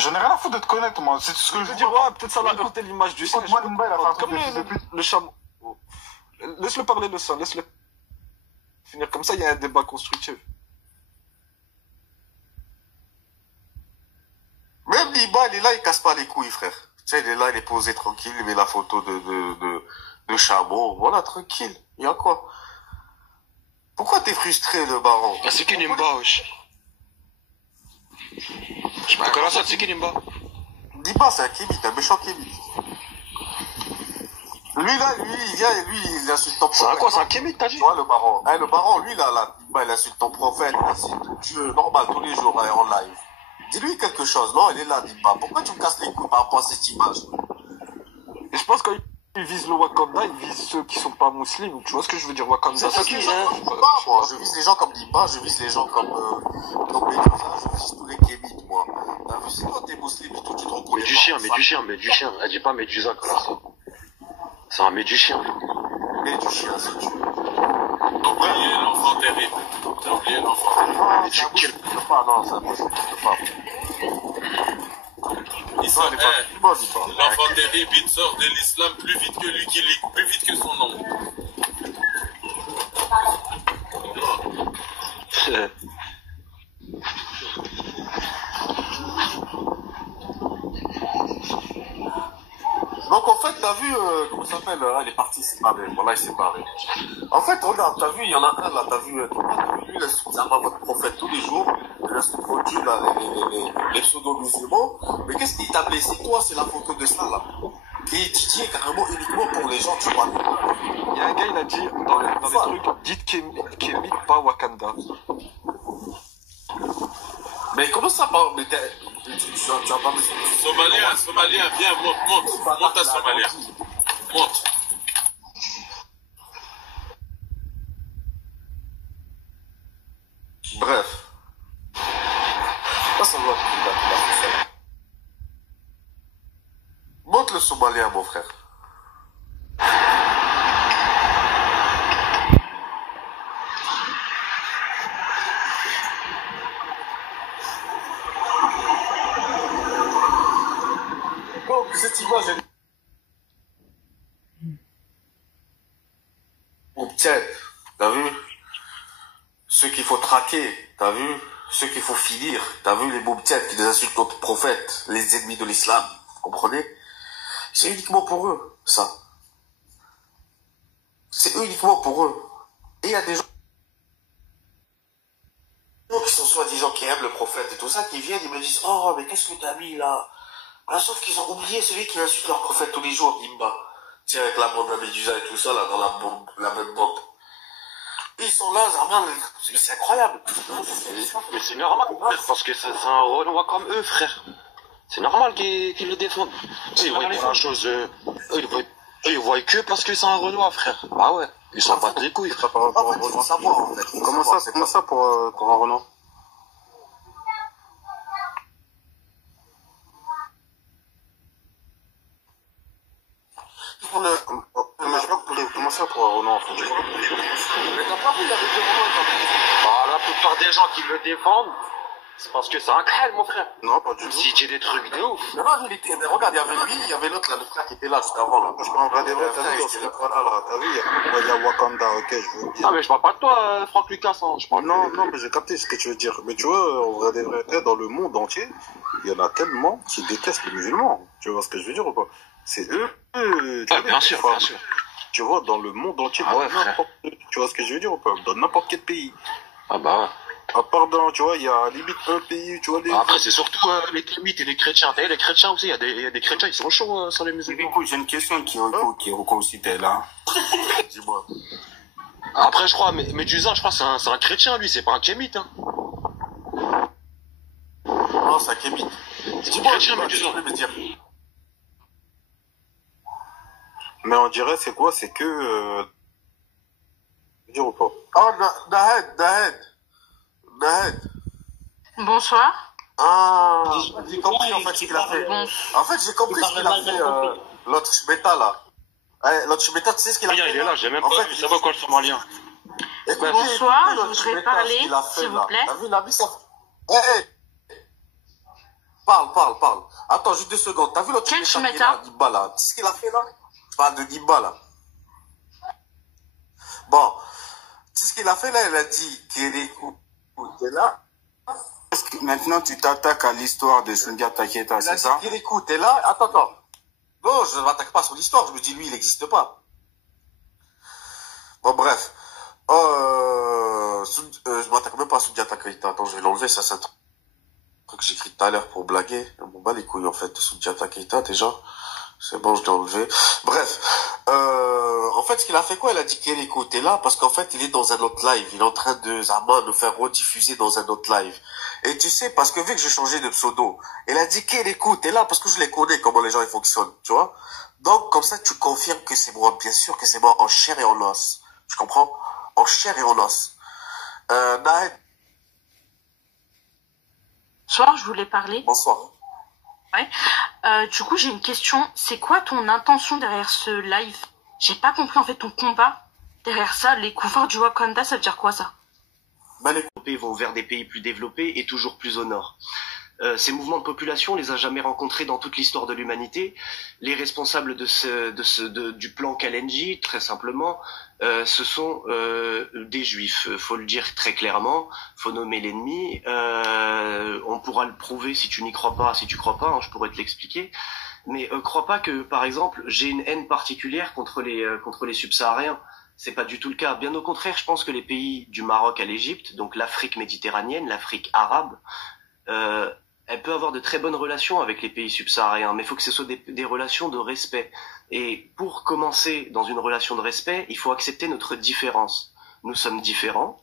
J'en ai rien à foutre de te connaître, moi. C'est ce que Je je veux veux dire, dire. ouais, peut-être ça l'a heurté l'image du singe. Moi, Nimba, il a fait un truc Comme de fils de pute. le chameau. Laisse-le parler, le sang, laisse-le finir. Comme ça, il y a un débat constructif. Même Niba, il est là, il casse pas les couilles, frère. Tu sais, il est là, il est posé tranquille, il met la photo de chameau. Voilà, tranquille. Il y a quoi? Pourquoi t'es frustré, le baron? Ah, c'est qui Nimba, wesh? Je me connais ça, c'est qui Nimba? Niba, c'est un kémite, un méchant kémite. Lui, là, lui, il vient et lui, il insulte ton C'est prophète. un quoi, c'est un kémite, t'as dit? Tu vois, le baron. Hein, le baron, lui, là, Niba, il insulte ton prophète, il insulte Dieu, normal, tous les jours, hein, en live. Dis-lui quelque chose. Non, il est là, Niba. Pourquoi tu me casses les couilles par rapport à cette image? Et je pense qu'il vise le Wakanda, il vise ceux qui sont pas musulmans. Tu vois ce que je veux dire, Wakanda? Ça qui, hein? Moi, je vise les gens comme Niba, je vise les gens comme Medusa, je vise tous les kémites, moi. T'as vu, c'est toi, t'es musulman et tout, tu te reconnais Mais du chien. Elle dit pas Médusa, comme ça. C'est un Méduchien. Mais du chien, c'est tu. T'as oublié l'enfant terrible. T'as oublié l'enfant terrible. Non, Mais c'est tu un musulman pas, non, c'est un musulman pas. Il sort, Bon, Niba. l'enfant terrible, il sort de l'islam plus vite que lui qui lit, plus vite que son nom. Donc en fait, t'as vu, comment ça s'appelle, il est parti séparé, voilà, il s'est barré. En fait, regarde, t'as vu, il y en a un là, t'as vu, lui, il insulte votre prophète tous les jours, il insulte votre Dieu, là, les pseudo-musulmans, mais qu'est-ce qui t'a blessé, toi, c'est la photo de ça, là. Et tu tiens carrément uniquement pour les gens, tu vois. Il y a un gars, il a dit dans les trucs, dites Kémite, pas Wakanda. Mais comment ça, mais tu as pas Somalien, viens, monte à Somalien. Monte. Bref. Ça doit être monte le Somalien, mon frère. Donc, cette image, elle... Tiens, t'as vu? Ceux qu'il faut traquer, t'as vu? Ceux qu'il faut finir, t'as vu les boubtiens qui insultent notre prophète, les ennemis de l'islam, vous comprenez? C'est uniquement pour eux, ça. C'est uniquement pour eux. Et il y a des gens qui sont soi-disant qui aiment le prophète et tout ça, qui viennent, ils me disent, oh, mais qu'est-ce que t'as mis là? Ah, sauf qu'ils ont oublié celui qui insulte leur prophète tous les jours, Nimba. Tiens, avec la bande à Médusa et tout ça, là, dans la même bande. Ils sont là, Zarman, c'est incroyable. Mais c'est normal, parce que c'est un Renoir comme eux, frère. C'est normal qu'ils le défendent. Eux, ils voient pas la chose. Ils voient que parce que c'est un Renoir, frère. Bah ouais, ils s'en battent les couilles, frère. En fait, il faut savoir, en fait. Comment ça pour un Renault? Comment ça pour un Renault, en fait? Mais t'as pas vu, il y avait des moments, Bah, la plupart des gens qui le défendent, c'est parce que c'est un crâne, mon frère. Non, pas du tout. Si j'ai des trucs de ouf. mais non, il était, mais regarde, il y avait lui, il y avait l'autre, là, le frère qui était là, juste avant, là. Moi, je parle des vrais, t'as vu, dans ce là là, t'as vu, il y a Wakanda, ok, je veux bien. Ah, mais je parle pas de toi, Franck Lucas, hein. Je parle Non, non, mais j'ai capté ce que tu veux dire. Mais tu vois, en vrai des vrais, dans le monde entier, il y en a tellement qui détestent les musulmans. Tu vois ce que je veux dire ou pas? C'est eux, tu Ah, vois, bien sûr, bien sûr. Tu vois, dans le monde entier, Ah ouais, frère. tu vois ce que je veux dire ou pas? Dans n'importe quel pays. Ah bah ouais. À part dans, tu vois, il y a limite un pays, tu vois, les... Après, c'est surtout les kémites et les chrétiens. T'as vu, les chrétiens aussi, il y a des chrétiens, ils sont chauds sur les musulmans. Écoute, j'ai une question qui est aussi là. Dis-moi. Après, je crois, Médusa, je crois, c'est un chrétien, lui, c'est pas un kémite, hein. Non, c'est un kémite. Dis-moi, chrétien, tu Médusa. peux me dire. Mais on dirait, c'est quoi? C'est que... dire ou pas? Oh, Nahed. Bonsoir. Ah, j'ai compris, en fait, ce qu'il a fait. Bon. En fait, j'ai compris ce qu'il a fait, l'autre Shmeta, là. L'autre Shmeta, tu sais ce qu'il a fait? Il est là, j'ai même En pas fait, vu, ça va quoi le somalien? Écoutez, Bonsoir, écoutez, je l'autre voudrais Shmeta, parler, ce qu'il a fait, s'il vous là. plaît. T'as vu, il a mis ça. Hé, Parle. Attends, juste 2 secondes. T'as vu l'autre Quel message Chimeta? Guiba, là? Tu sais ce qu'il a fait, là? Je parle de Guiba, là. Bon. Tu sais ce qu'il a fait, là? Il a dit qu'il est là. Maintenant, tu t'attaques à l'histoire de Sundiata Keita, Il a c'est dit ça? qu'il est là. Attends. Non, je ne m'attaque pas sur l'histoire. Je me dis, lui, il n'existe pas. Bon, bref. Je m'attaque même pas à Sundiata Keita. Attends, je vais l'enlever. Ça, c'est un truc que j'ai écrit tout à l'heure pour blaguer. On m'en bat les couilles, en fait, de Sundiata Keita, déjà. C'est bon, je l'ai enlevé. Bref. En fait, ce qu'il a fait quoi? Il a dit qu'il est là parce qu'en fait, il est dans un autre live. Il est en train de, Zaman, de faire rediffuser dans un autre live. Et tu sais, parce que vu que j'ai changé de pseudo, il a dit qu'il est là parce que je les connais, comment les gens ils fonctionnent, tu vois. Donc, comme ça, tu confirmes que c'est moi. Bien sûr que c'est moi en chair et en os. Tu comprends? En chair et en os. Nahed, Soir, je voulais parler. bonsoir. Ouais. Du coup, j'ai une question. C'est quoi ton intention derrière ce live? J'ai pas compris en fait ton combat. Derrière ça, les couvreurs du Wakanda, ça veut dire quoi ça? Vont vers des pays plus développés et toujours plus au nord. Ces mouvements de population, on les a jamais rencontrés dans toute l'histoire de l'humanité. Les responsables du plan Kalenji, très simplement, ce sont des juifs. Faut le dire très clairement, faut nommer l'ennemi. On pourra le prouver si tu n'y crois pas, si tu crois pas, hein, je pourrais te l'expliquer. Mais crois pas que, par exemple, j'ai une haine particulière contre les subsahariens. C'est pas du tout le cas. Bien au contraire, je pense que les pays du Maroc à l'Égypte, donc l'Afrique méditerranéenne, l'Afrique arabe, elle peut avoir de très bonnes relations avec les pays subsahariens, mais il faut que ce soit des relations de respect. Et pour commencer dans une relation de respect, il faut accepter notre différence. Nous sommes différents,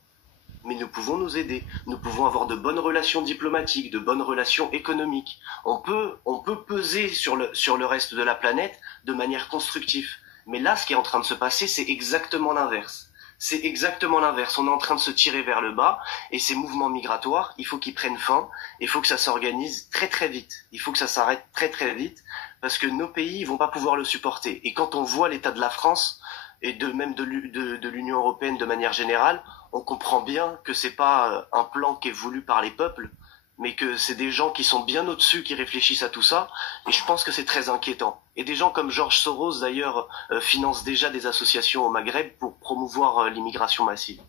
mais nous pouvons nous aider. Nous pouvons avoir de bonnes relations diplomatiques, de bonnes relations économiques. On peut peser sur le reste de la planète de manière constructive. Mais là, ce qui est en train de se passer, c'est exactement l'inverse. C'est exactement l'inverse. On est en train de se tirer vers le bas et ces mouvements migratoires, il faut qu'ils prennent fin. Il faut que ça s'organise très très vite. Il faut que ça s'arrête très très vite parce que nos pays vont pas pouvoir le supporter. Et quand on voit l'état de la France et même de l'Union européenne de manière générale, on comprend bien que c'est pas un plan qui est voulu par les peuples, mais que c'est des gens qui sont bien au-dessus qui réfléchissent à tout ça, et je pense que c'est très inquiétant. Et des gens comme George Soros, d'ailleurs, financent déjà des associations au Maghreb pour promouvoir l'immigration massive.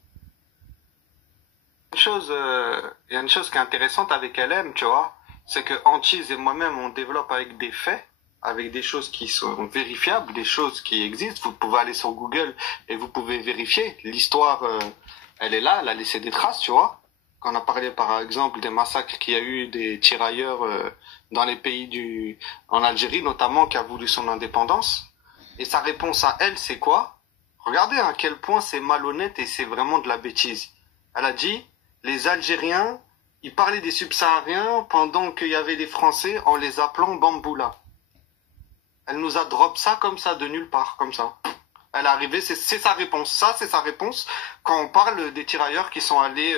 Il y a une chose qui est intéressante avec LM, tu vois, c'est que Antiz et moi-même, on développe avec des faits, avec des choses qui sont vérifiables, des choses qui existent. Vous pouvez aller sur Google et vous pouvez vérifier. L'histoire, elle est là, elle a laissé des traces, tu vois. Quand on a parlé par exemple des massacres qu'il y a eu des tirailleurs dans les pays en Algérie notamment, qui a voulu son indépendance. Et sa réponse à elle, c'est quoi? Regardez à quel point c'est malhonnête et c'est vraiment de la bêtise. Elle a dit, les Algériens, ils parlaient des subsahariens pendant qu'il y avait des Français en les appelant Bamboula. Elle nous a drop ça comme ça, de nulle part, comme ça. Elle est arrivée, c'est sa réponse. Ça, c'est sa réponse quand on parle des tirailleurs qui sont allés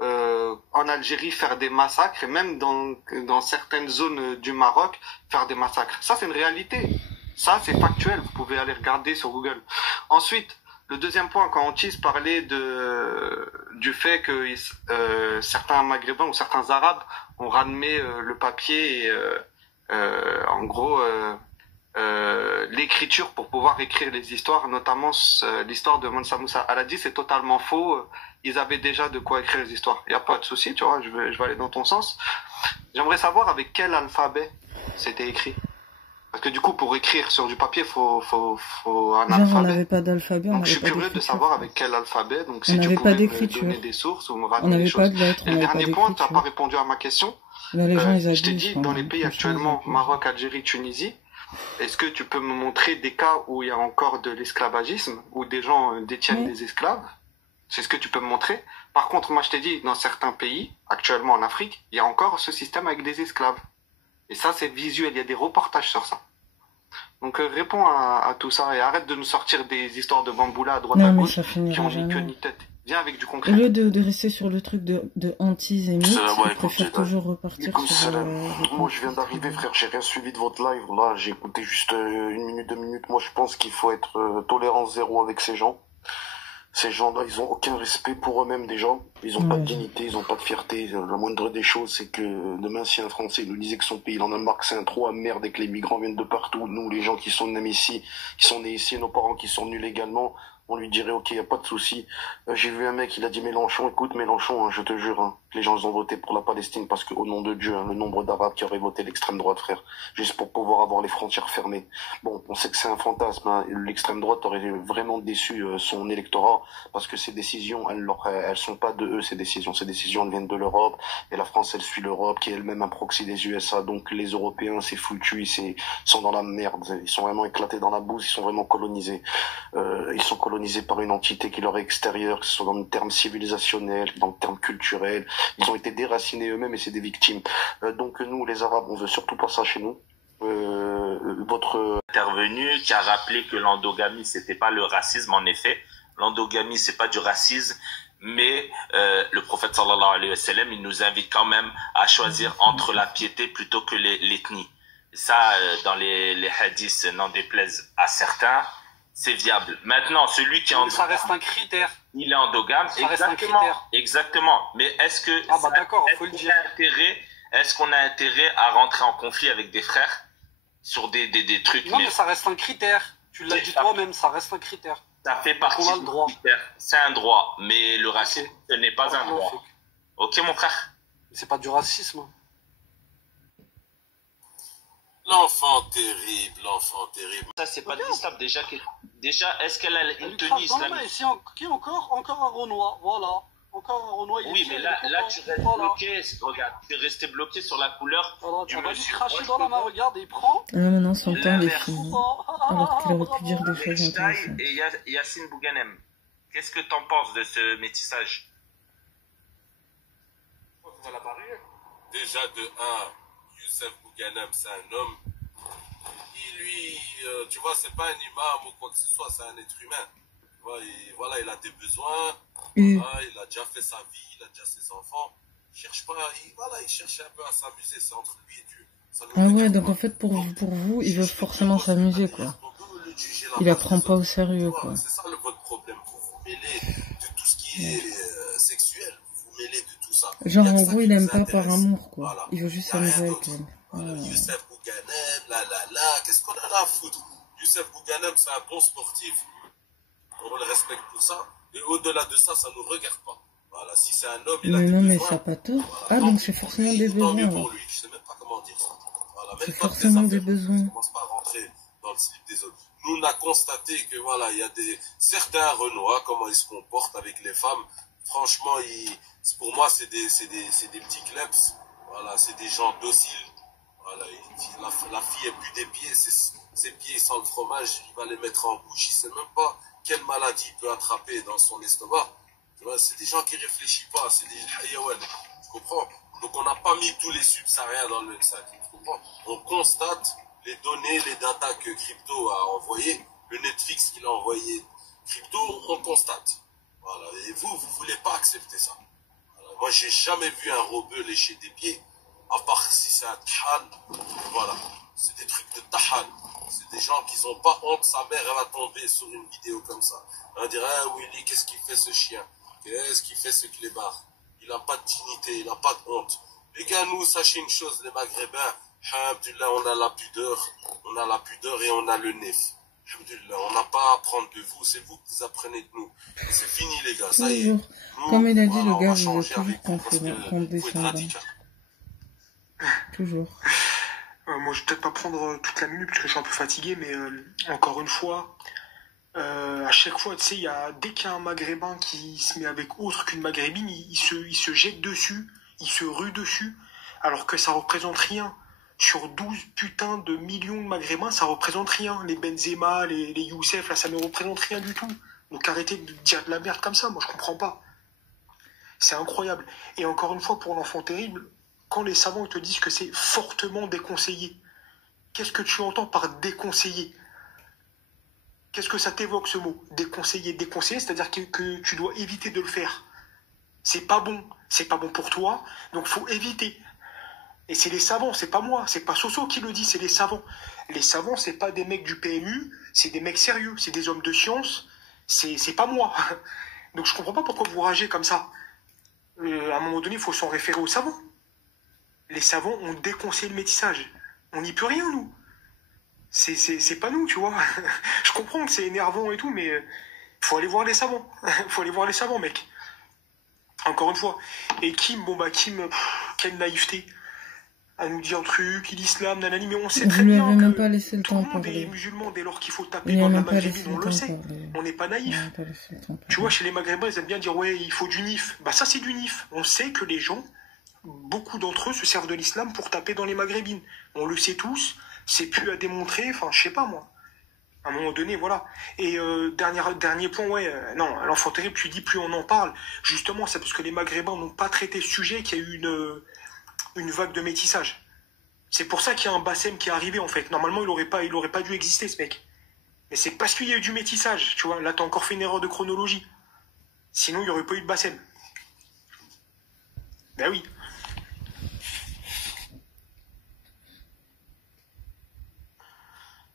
en Algérie faire des massacres et même dans certaines zones du Maroc faire des massacres. Ça, c'est une réalité. Ça, c'est factuel. Vous pouvez aller regarder sur Google. Ensuite, le deuxième point, quand Antis parlait du fait que certains Maghrébins ou certains Arabes ont ramené le papier et en gros l'écriture pour pouvoir écrire les histoires, notamment l'histoire de Mansa Moussa. Elle a dit c'est totalement faux, ils avaient déjà de quoi écrire les histoires. Il n'y a pas de souci, tu vois, je vais aller dans ton sens. J'aimerais savoir avec quel alphabet c'était écrit. Parce que du coup, pour écrire sur du papier, faut un alphabet. On n'avait pas d'alphabet. Donc je suis curieux de savoir avec quel alphabet. Donc si tu pouvais me donner des sources ou me ramener des choses. On n'avait pas de lettres. Et le dernier point, tu n'as pas répondu à ma question. Je t'ai dit, dans les pays actuellement, Maroc, Algérie, Tunisie, est-ce que tu peux me montrer des cas où il y a encore de l'esclavagisme, où des gens détiennent des esclaves? C'est ce que tu peux me montrer. Par contre, moi je t'ai dit, dans certains pays, actuellement en Afrique, il y a encore ce système avec des esclaves. Et ça, c'est visuel, il y a des reportages sur ça. Donc réponds à tout ça et arrête de nous sortir des histoires de bamboula à droite à gauche qui ont ni queue ni tête. Viens avec du concret. Au lieu de rester sur le truc de Antis et Mythe, je préfère toujours repartir sur... Moi, je viens d'arriver, frère, j'ai rien suivi de votre live. Là, j'ai écouté juste 1 minute, 2 minutes. Moi, je pense qu'il faut être tolérance zéro avec ces gens. Ces gens-là, ils ont aucun respect pour eux-mêmes déjà. Ils ont pas de dignité, ils ont pas de fierté. La moindre des choses, c'est que demain, si un Français nous disait que son pays, il en a marre, que c'est un trou à merde et que les migrants viennent de partout, nous, les gens qui sont nés ici, nos parents qui sont venus légalement, on lui dirait, ok, y a pas de souci. J'ai vu un mec, il a dit Mélenchon, écoute Mélenchon, hein, je te jure, hein, les gens ils ont voté pour la Palestine parce que au nom de Dieu, hein, le nombre d'Arabes qui auraient voté l'extrême droite, frère, juste pour pouvoir avoir les frontières fermées. Bon, on sait que c'est un fantasme, hein, l'extrême droite aurait vraiment déçu son électorat parce que ces décisions, elles sont pas de eux, ces décisions elles viennent de l'Europe et la France elle suit l'Europe qui est elle-même un proxy des USA, donc les Européens c'est foutu, ils sont dans la merde, ils sont vraiment éclatés dans la bouse, ils sont vraiment colonisés. Ils sont colonisés par une entité qui leur est extérieure, que ce soit dans le terme civilisationnel, dans le terme culturel. Ils ont été déracinés eux-mêmes et c'est des victimes. Donc nous, les Arabes, on veut surtout pas ça chez nous. Votre intervenu qui a rappelé que l'endogamie c'était pas le racisme. En effet, l'endogamie c'est pas du racisme, mais le prophète sallallahu alayhi wa sallam il nous invite quand même à choisir entre la piété plutôt que l'ethnie. Ça, dans les hadiths, n'en déplaise à certains, c'est viable. Maintenant, celui qui est endogame, ça reste un critère. Il est endogame, ça reste un critère. Exactement. Mais est-ce que d'accord, faut le dire. Est-ce qu'on a intérêt à rentrer en conflit avec des frères sur des trucs? Non, mais ça reste un critère. Tu l'as dit toi-même, ça reste un critère. Ça fait partie du critère. C'est un droit, mais le racisme, ce n'est pas un droit. Ok, mon frère? C'est pas du racisme. L'enfant terrible, l'enfant terrible. Ça, c'est pas discutable. Déjà, est-ce qu'elle a une tenue islamique? Ici, encore un Renoir, voilà. Encore un Renoir. Oui, mais là, tu restes bloqué. Regarde, tu es resté bloqué sur la couleur. Voilà, tu vas lui cracher dans la main, regarde, et il prend. Ah, maintenant, son temps, les filles. Alors qu'il aurait pu dire des choses intéressantes. Et Yassine Bouganem, qu'est-ce que t'en penses de ce métissage? Déjà, de 1, Youssef Bouganem, c'est un homme. Lui, tu vois, c'est pas un imam ou quoi que ce soit, c'est un être humain. Tu vois, voilà, il a des besoins, voilà, il a déjà fait sa vie, il a déjà ses enfants. Il cherche pas, il cherche un peu à s'amuser, c'est entre lui et Dieu. Ah ouais, donc en fait, pour vous, il veut forcément s'amuser, quoi. Il apprend pas au sérieux, quoi. C'est ça votre problème, vous vous mêlez de tout ce qui est sexuel, vous vous mêlez de tout ça. Genre, en gros, il aime pas par amour, quoi. Voilà. Il veut juste s'amuser avec elle. Voilà, Youssef Bouganem, qu'est-ce qu'on a à foutre? Youssef Bouganem, c'est un bon sportif. On le respecte pour ça. Et au-delà de ça, ça ne nous regarde pas. Voilà, si c'est un homme, il a des besoins. Mais ça n'a pas tort. Voilà. Ah, donc c'est forcément des besoins. Tant mieux pour lui, je sais même pas comment dire ça. Voilà, c'est forcément des besoins. On commence pas à rentrer dans le slip des autres. Nous, on a constaté que voilà, il y a certains Renois, comment ils se comportent avec les femmes. Franchement, pour moi, c'est des petits kleps. Voilà, c'est des gens dociles. Voilà, la fille elle pue des pieds, ses pieds sans le fromage, il va les mettre en bouche, il sait même pas quelle maladie il peut attraper dans son estomac. Tu vois, c'est des gens qui réfléchissent pas, c'est des hayawan, tu comprends? Donc on n'a pas mis tous les subsahariens dans le même sac, tu comprends? On constate les données, les datas que Crypto a envoyées, le Netflix qu'il a envoyé Crypto, on constate. Voilà, et vous voulez pas accepter ça. Voilà. Moi, j'ai jamais vu un robeux lécher des pieds. À part si c'est un tahan, voilà, c'est des trucs de tahan. C'est des gens qui n'ont pas honte, sa mère elle va tomber sur une vidéo comme ça. Elle va dire, ah Willy, qu'est-ce qu'il fait ce chien? Qu'est-ce qu'il fait ce clébard? Il n'a pas de dignité, il n'a pas de honte. Les gars, nous, sachez une chose, les Maghrébins, alhamdoulilah, on a la pudeur et on a le nef. Alhamdoulilah, on n'a pas à apprendre de vous, c'est vous qui apprenez de nous. C'est fini les gars, ça y est. Nous, comme il a dit, voilà, le gars, vous êtes toujours condescendant. Toujours. Moi, je vais peut-être pas prendre toute la minute parce que je suis un peu fatigué, mais encore une fois, à chaque fois, tu sais, dès qu'il y a un Maghrébin qui se met avec autre qu'une Maghrébine, il se jette dessus, il se rue dessus, alors que ça représente rien. Sur 12 putains de millions de Maghrébins, ça représente rien. Les Benzema, les Youssef, là, ça ne représente rien du tout. Donc arrêtez de dire de la merde comme ça, moi je comprends pas. C'est incroyable. Et encore une fois, pour l'enfant terrible, quand les savants te disent que c'est fortement déconseillé, qu'est-ce que tu entends par déconseillé? Qu'est-ce que ça t'évoque ce mot? Déconseillé, c'est-à-dire que tu dois éviter de le faire. C'est pas bon pour toi, donc faut éviter. Et c'est les savants, c'est pas moi, c'est pas Soso qui le dit, c'est les savants. Les savants, c'est pas des mecs du PMU, c'est des mecs sérieux, c'est des hommes de science C'est pas moi. Donc je comprends pas pourquoi vous ragez comme ça. À un moment donné, il faut s'en référer aux savants. Les savants ont déconseillé le métissage. On n'y peut rien, nous. C'est pas nous, tu vois. Je comprends que c'est énervant et tout, mais faut aller voir les savants. Faut aller voir les savants, mec. Encore une fois. Et Kim, Kim, quelle naïveté. À nous dire truc, l'islam, nanani, mais on sait très bien Vous lui avez même que pas laissé le tout le temps de monde est parler. musulman dès lors qu'il faut Vous taper lui dans avez la même pas laissé maghrébine, le on temps le de sait. parler. On n'est pas Vous lui naïf. avez pas laissé le temps de Tu vois, chez les maghrébins, ils aiment bien dire ouais, il faut du nif. Bah ça, c'est du nif. On sait que les gens, beaucoup d'entre eux se servent de l'islam pour taper dans les maghrébines. On le sait tous, c'est plus à démontrer, enfin, je sais pas moi. À un moment donné, voilà. Et dernier point, ouais, non, l'enfant terrible, tu dis plus on en parle. Justement, c'est parce que les maghrébins n'ont pas traité ce sujet qu'il y a eu une vague de métissage. C'est pour ça qu'il y a un Bassem qui est arrivé, en fait. Normalement, il aurait pas dû exister, ce mec. Mais c'est parce qu'il y a eu du métissage, tu vois. Là, t'as encore fait une erreur de chronologie. Sinon, il n'y aurait pas eu de Bassem. Ben oui.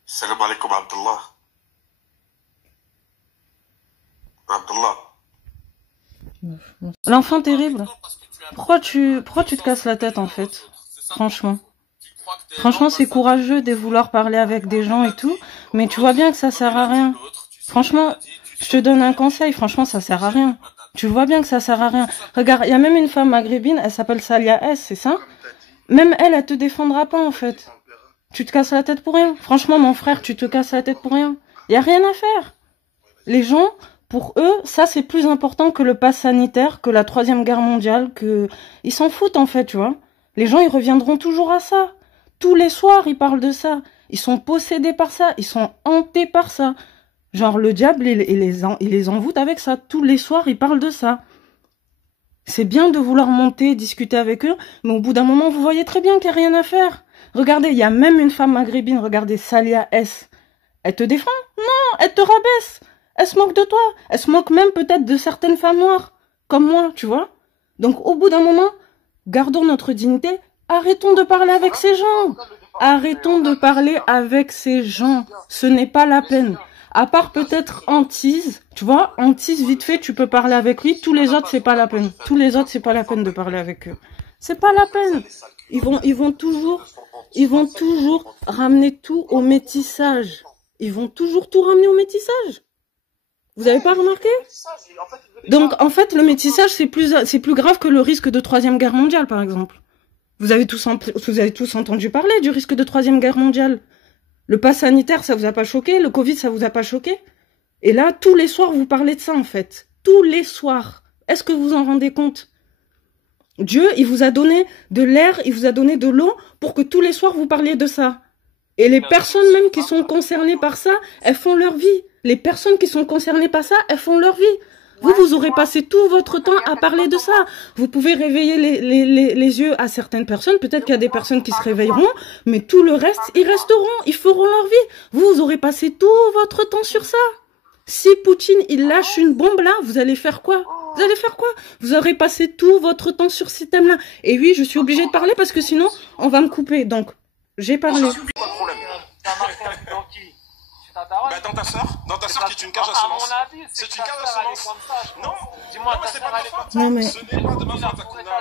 Salam alaikum, Abdullah. Abdullah. L'enfant terrible. Pourquoi tu te casses la tête, en fait? Franchement. Franchement, c'est courageux de vouloir parler avec des gens et tout, mais tu vois bien que ça sert à rien. Franchement, je te donne un conseil, franchement, ça sert à rien. Tu vois bien que ça sert à rien. Regarde, il y a même une femme maghrébine, elle s'appelle Salia S, c'est ça? Même elle te défendra pas, en fait. Tu te casses la tête pour rien. Franchement, mon frère, tu te casses la tête pour rien. Il y a rien à faire. Les gens, pour eux, ça c'est plus important que le pass sanitaire, que la 3e guerre mondiale, ils s'en foutent, en fait, tu vois. Les gens, ils reviendront toujours à ça. Tous les soirs, ils parlent de ça. Ils sont possédés par ça. Ils sont hantés par ça. Genre, le diable, il les envoûte avec ça. Tous les soirs, ils parlent de ça. C'est bien de vouloir monter, discuter avec eux, mais au bout d'un moment, vous voyez très bien qu'il n'y a rien à faire. Regardez, il y a même une femme maghrébine, regardez, Salia S. Elle te défend? Non, elle te rabaisse. Elle se moque de toi. Elle se moque même peut-être de certaines femmes noires, comme moi, tu vois. Donc, au bout d'un moment, gardons notre dignité. Arrêtons de parler avec ces gens. Arrêtons de parler avec ces gens. Ce n'est pas la peine. À part peut-être Antise, tu vois, Antise, vite fait, tu peux parler avec lui. Tous les autres, c'est pas la peine. Tous les autres, c'est pas la peine de parler avec eux. C'est pas la peine. Ils vont toujours ramener tout au métissage. Ils vont toujours tout ramener au métissage. Vous avez pas remarqué? Donc, en fait, le métissage, c'est plus grave que le risque de 3e guerre mondiale, par exemple. Vous avez tous entendu parler du risque de 3e guerre mondiale. Le pass sanitaire, ça vous a pas choqué? Le Covid, ça vous a pas choqué? Et là, tous les soirs, vous parlez de ça, en fait. Tous les soirs. Est-ce que vous en rendez compte? Dieu, il vous a donné de l'air, il vous a donné de l'eau pour que tous les soirs, vous parliez de ça. Et les personnes même qui sont concernées par ça, elles font leur vie. Les personnes qui sont concernées par ça, elles font leur vie. Vous aurez passé tout votre temps à parler de ça. Vous pouvez réveiller les yeux à certaines personnes. Peut-être qu'il y a des personnes qui se réveilleront, mais tout le reste, ils resteront. Ils feront leur vie. Vous aurez passé tout votre temps sur ça. Si Poutine, il lâche une bombe là, vous allez faire quoi? Vous allez faire quoi? Vous aurez passé tout votre temps sur ces thèmes-là. Et oui, je suis obligée de parler parce que sinon, on va me couper. Donc, j'ai parlé. Bah dans ta soeur qui est une cage à semences. C'est une cage à semences. Non, dis-moi, mais c'est pas ma faute. Non mais, Ce n'est pas de ma faute, Akuna.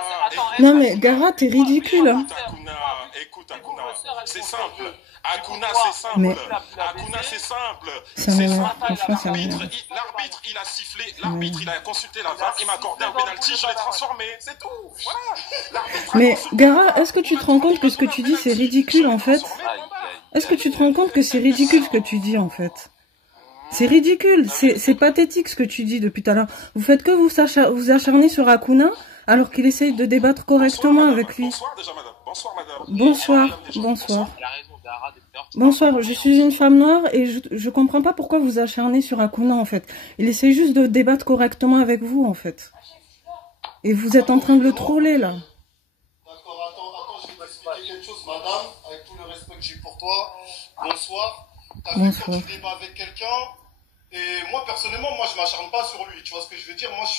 non mais, Gara, t'es ridicule. Hein. Écoute, Akuna, c'est simple. Akuna, c'est simple. Mais... Akuna, c'est simple. Ça m'énerve, franchement, ça m'énerve. L'arbitre, il a sifflé. L'arbitre, il a consulté la VAR. Il m'a accordé un penalty. Je l'ai transformé. C'est tout. Voilà. Mais, Gara, est-ce que tu te rends compte que ce que tu dis, c'est ridicule, en fait? Est-ce que tu te rends compte que c'est ridicule ce que tu dis, en fait? C'est ridicule, c'est pathétique ce que tu dis depuis tout à l'heure. Vous faites que vous acharner sur Akuna, alors qu'il essaye de débattre correctement avec lui. Bonsoir déjà, madame. Bonsoir, madame. Bonsoir, bonsoir. Bonsoir, je suis une femme noire et je comprends pas pourquoi vous acharnez sur Akuna, en fait. Il essaie juste de débattre correctement avec vous, en fait. Et vous êtes en train de le troller, là. D'accord, attends, je vais t'expliquer quelque chose, madame, avec tout le respect que j'ai pour toi. Bonsoir. T'as vu quand tu débats avec quelqu'un, et moi, personnellement, moi, je m'acharne pas sur lui, tu vois ce que je veux dire? Moi, je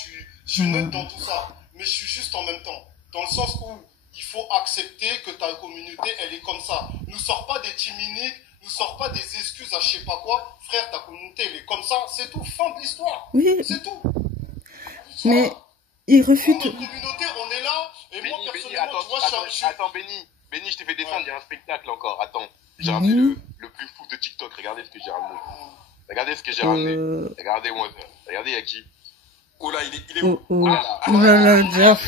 suis neutre dans tout ça, mais je suis juste en même temps. Dans le sens où il faut accepter que ta communauté, elle est comme ça. Nous sors pas des timiniques Nous sors pas des excuses à je sais pas quoi. Frère, ta communauté, elle est comme ça. C'est tout. Fin de l'histoire. Oui. C'est tout. Mais il refute. Notre communauté, on est là. Et moi, personnellement, tu vois, attends, Benny, je t'ai fait descendre, il y a un spectacle encore. Attends. J'ai ramené le plus fou de TikTok. Regardez ce que j'ai ramené. Regardez ce que j'ai ramené. Regardez-moi ça. Regardez, il y a qui? Oh là, il est où? Oh là là, Jeff.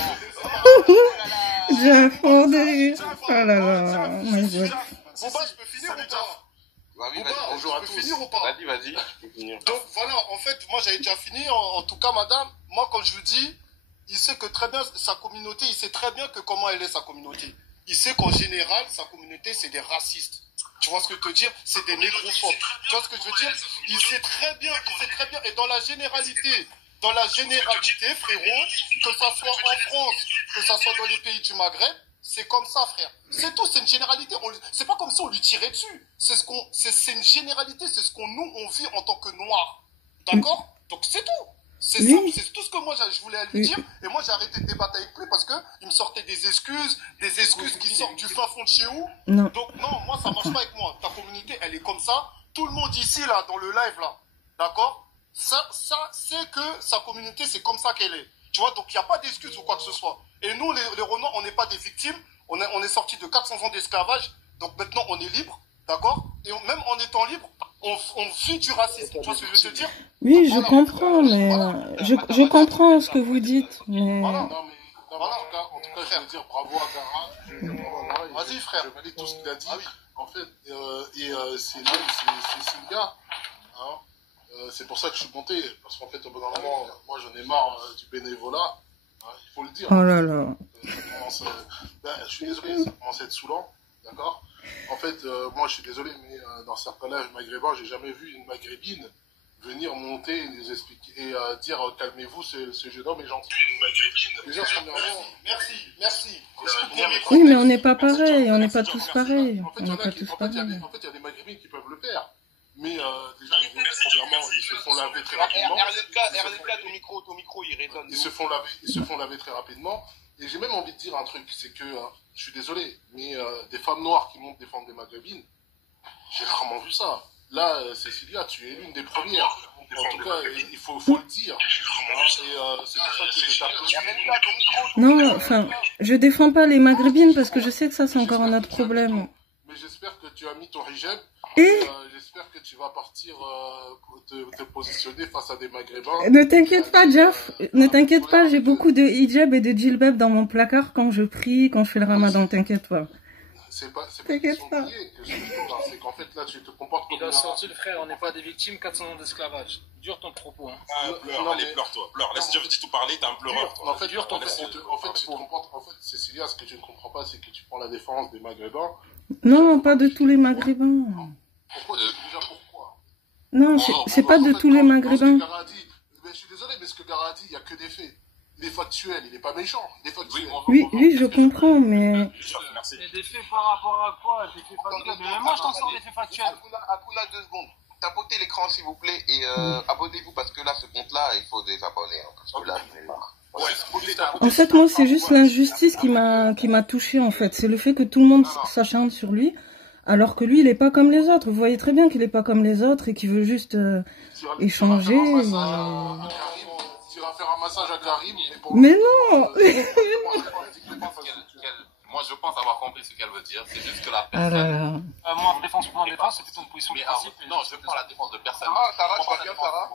Jeff, oh délire. Oh là là, my God. Bouba, je peux finir ou pas? Vas-y, bonjour à tous. Je peux finir ou pas? Vas-y, je peux finir. Donc voilà, en fait, moi j'avais déjà fini. En tout cas, madame, moi quand je vous dis, il sait que très bien sa communauté, il sait très bien que comment elle est sa communauté. Il sait qu'en général, sa communauté, c'est des racistes. Tu vois ce que je veux dire? C'est des négrophobes. Tu vois ce que je veux dire? Il sait très bien. Et dans la généralité, frérot, que ça soit en France, que ça soit dans les pays du Maghreb, c'est comme ça, frère. C'est tout, c'est une généralité. C'est pas comme si on lui tirait dessus. C'est une généralité, c'est ce qu'on on vit en tant que noirs. D'accord? Donc c'est tout. C'est simple, c'est tout ce que moi je voulais lui dire. Et moi j'ai arrêté de débattre avec lui parce que il me sortait des excuses qui sortent du fin fond de chez où. Non. Donc non, moi ça marche pas avec moi. Ta communauté, elle est comme ça. Tout le monde ici là, dans le live là, d'accord? Ça c'est que sa communauté c'est comme ça qu'elle est. Tu vois, donc il n'y a pas d'excuses ou quoi que ce soit. Et nous les Renois, on n'est pas des victimes. On est sortis de 400 ans d'esclavage. Donc maintenant on est libre, d'accord? Et même en étant libre, on fuit du racisme. Tu vois ce que je veux te dire? Oui, je comprends, mais je comprends ce que vous dites, mais... Voilà, en tout cas, je veux dire bravo à Gara. Vas-y, frère. Je valide tout ce qu'il a dit. En fait, c'est le gars. Hein. C'est pour ça que je suis monté. Parce qu'en fait, au bout d'un moment, moi, j'en ai marre du bénévolat. Hein, il faut le dire. Oh là là. Je suis désolé, ça commence à être saoulant. D'accord? En fait, moi, je suis désolé, mais dans certains lives maghrébins, j'ai jamais vu une maghrébine venir monter et nous expliquer et dire calmez-vous, ce jeune homme est gentil. Déjà, Merci. Oui, mais on n'est pas pareil, on n'est pas tous pareils. En fait, il y a des maghrébines qui peuvent le faire. Mais déjà, premièrement, ils se font laver très rapidement. RZK, ton micro, il résonne. Ils se font laver très rapidement. Et j'ai même envie de dire un truc, c'est que, je suis désolé, mais des femmes noires qui montent défendre des maghrébines, j'ai rarement vu ça. Là, Cécilia, tu es l'une des premières. En tout cas, il faut le dire. Et c'est pour ça que je t'applaudis. Non, enfin, je défends pas les maghrébines parce que je sais que ça, c'est encore un autre problème. Mais j'espère que tu as mis ton hijab. Et j'espère que tu vas partir te positionner face à des maghrébins. Ne t'inquiète pas, Jeff. Ne t'inquiète pas, j'ai beaucoup de hijab et de djilbab dans mon placard quand je prie, quand je fais le ramadan. T'inquiète pas. T'inquiète pas. C'est qu'en fait, là, tu te comportes comme il a sorti le frère, on n'est pas des victimes, 400 ans d'esclavage. Dure ton propos. Hein. Pleure-toi. Laisse Jeff parler, t'es un pleureur. En fait, tu te comportes. En fait, Cécilia, ce que tu ne comprends pas, c'est que tu prends la défense des maghrébins. Non, pas de tous les maghrébins. Pourquoi? Non, c'est pas de tous les maghrébins. Je suis désolé, mais ce que Gara a dit, il n'y a que des faits. Il est factuel, il n'est pas méchant. Il est factuel. Oui, je comprends, mais... Mais des faits par rapport à quoi? Des faits factuels. Mais moi, je t'en sors des faits factuels. Akuna, 2 secondes. Tapotez l'écran, s'il vous plaît, et abonnez-vous, parce que là, ce compte-là, il faut des abonnés. Hein, parce que là, j'en ai marre. En fait, moi, c'est juste l'injustice qui m'a touché, en fait. C'est le fait que tout le monde s'acharne sur lui, alors que lui, il est pas comme les autres. Vous voyez très bien qu'il est pas comme les autres et qu'il veut juste échanger. Tu vas faire un massage à Karim. Mais non. Moi, je pense avoir compris ce qu'elle veut dire. C'est juste que la personne... moi, défense pour défense, c'est plutôt une position de principe. Non, je prends la défense de personne. Sarah, tu vas bien, Sarah?